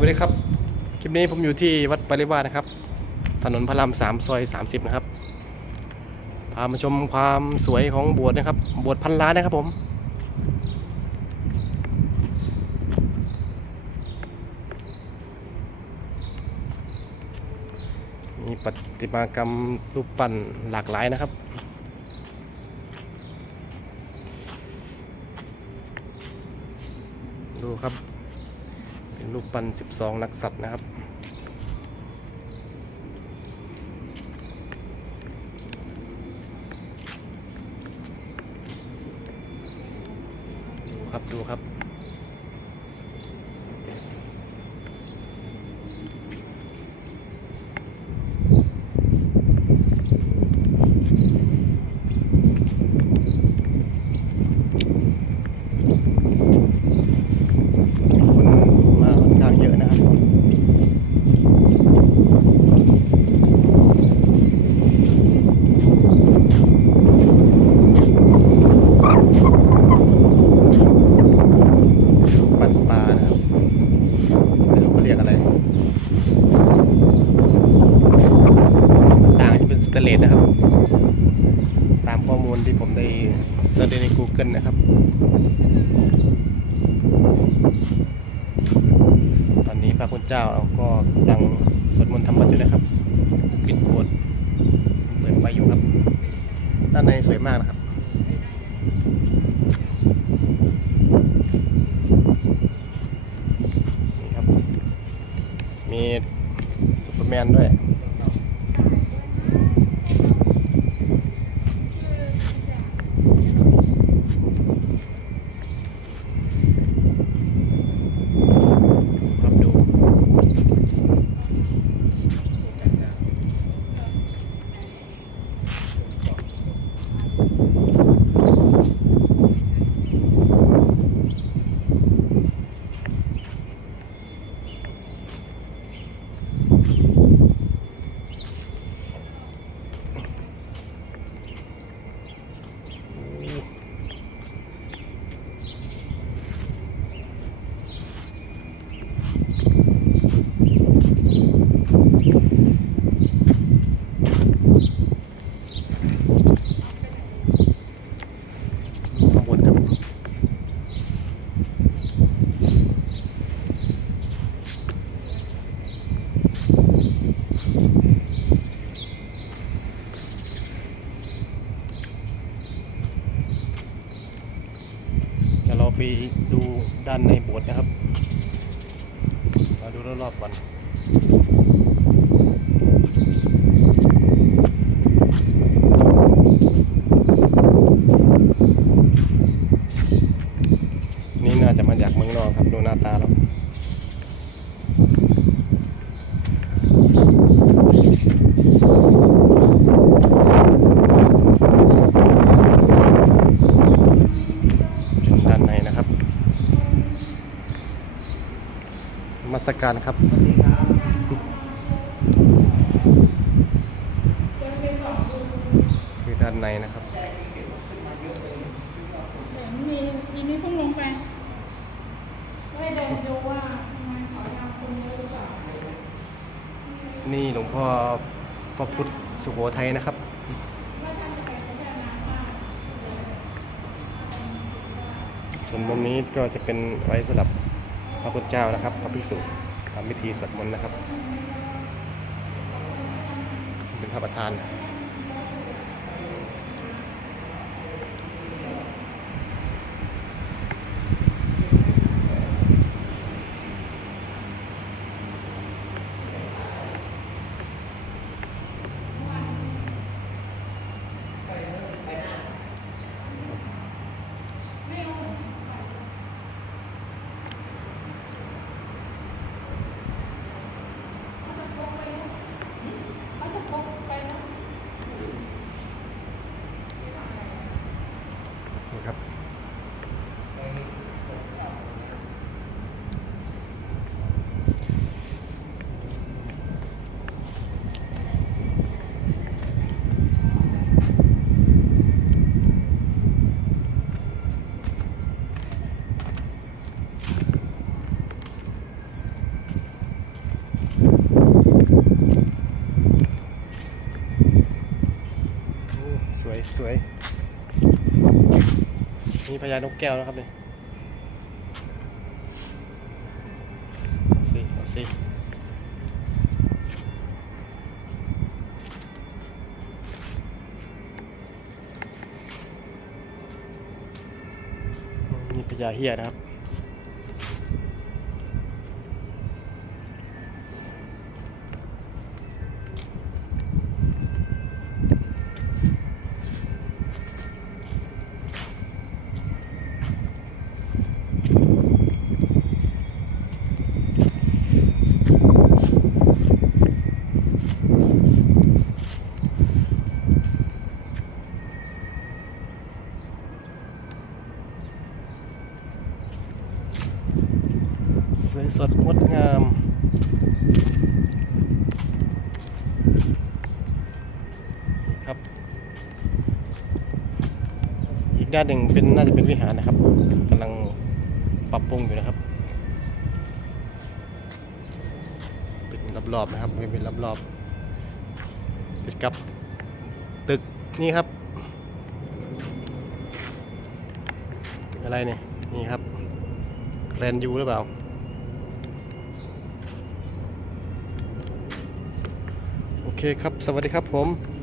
วัสดีครับ คลิปนี้ผมอยู่ที่วัดปริวาสนะครับ ถนนพระรามสามซอย30นะครับ พามาชมความสวยของบสถ์นะครับบสถ์พันล้านนะครับผม มีประติมากรรมรูปปั้นหลากหลายนะครับดูครับ เป็นรูปปั้น 12 นักสัตว์นะครับ ดูครับดูครับ คนมาค่อนข้างเยอะนะครับ ปั่นปลานะครับไม่รู้เขาเรียกอะไร ต่างจะเป็นสเตนเลสนะครับ ตามข้อมูลที่ ผมได้เสิร์ชใน Google นะครับ ตอนนี้พระคุณเจ้าก็กำลังสวดมนต์ทำวัดอยู่นะครับปิดโบสถ์เปิดไฟอยู่ครับ ด้านในสวยมากนะครับนี่ครับมีซูเปอร์แมนด้วย ไปดูด้านในโบสถ์นะครับ มาดูรอบๆก่อนน่าจะมาจากเมืองนอกครับ ดูหน้าตาแล้ว เป็นด้านในนะครับ นมัสการครับ คือด้านในนะครับแต่มีทีนี้เพิ่งลงไปก็ให้เดินดูว่าทำไมเขาทำคนเยอะหรือเปล่านี่หลวงพ่อพระพุทธสุโขทัยนะครับว่าท่านจะไปพัฒนาบ้านส่วนมุมนี้ก็จะเป็นไว้สำหรับ พระพุทธเจ้านะครับ พระภิกษุทำพิธีสวดมนต์นะครับ เป็นพระประธาน สวยมีพญานกแก้วนะครับเนี่ยสิเอาสิมีพญาเฮียนะครับ สวยสดงดงาม นี่ครับ อีกด้านหนึ่งเป็นน่าจะเป็นวิหารนะครับกำลังปรับปรุงอยู่นะครับ เป็นรอบๆนะครับเป็นรอบๆติดกับตึกนี่ครับอะไรเนี่ยนี่ครับแรนยูหรือเปล่า เคครับ สวัสดีครับผม